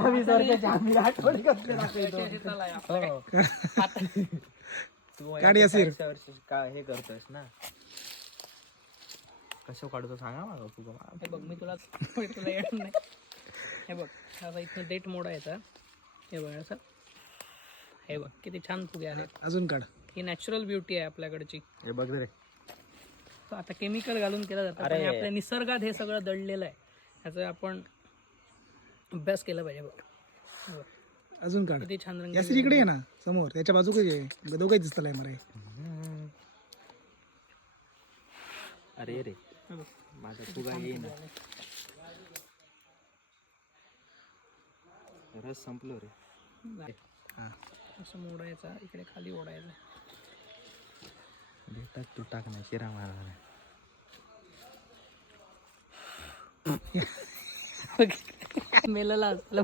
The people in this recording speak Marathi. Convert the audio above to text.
20 वर्षाची आम्ही आठवणी कसले दाखवतो. तू गाडी असेल. 40 वर्षाची का हे करतोयस ना, कसं काढतो सांगा मला तुझं. हे बघ मी तुला येणार नाही. हे बघ आता इथनं डेट मोडायचा. हे बघ असं. हे बघ किती छान फुगे आहेत. अजून काढ. ही नॅचरल ब्युटी आहे आपल्याकडची. हे बघ रे. तर आता केमिकल घालून केलं जातं पण हे आपल्या निसर्गात हे सगळं दडलेलं आहे. ह्याचा आपण अभ्यास केला पाहिजे. बघ हे बघ अजून काढ. किती छान रंग. या इकडे आहे ना समोर, त्याच्या बाजू काय दोघंही दिसत मरे. अरे रे माझा तुगा ये ना, रस संपलो रे. हा असं मोडायचा, इकडे खाली ओढायचा. भेटात तू टाक नाही शिरा मारा. मेलेला असलं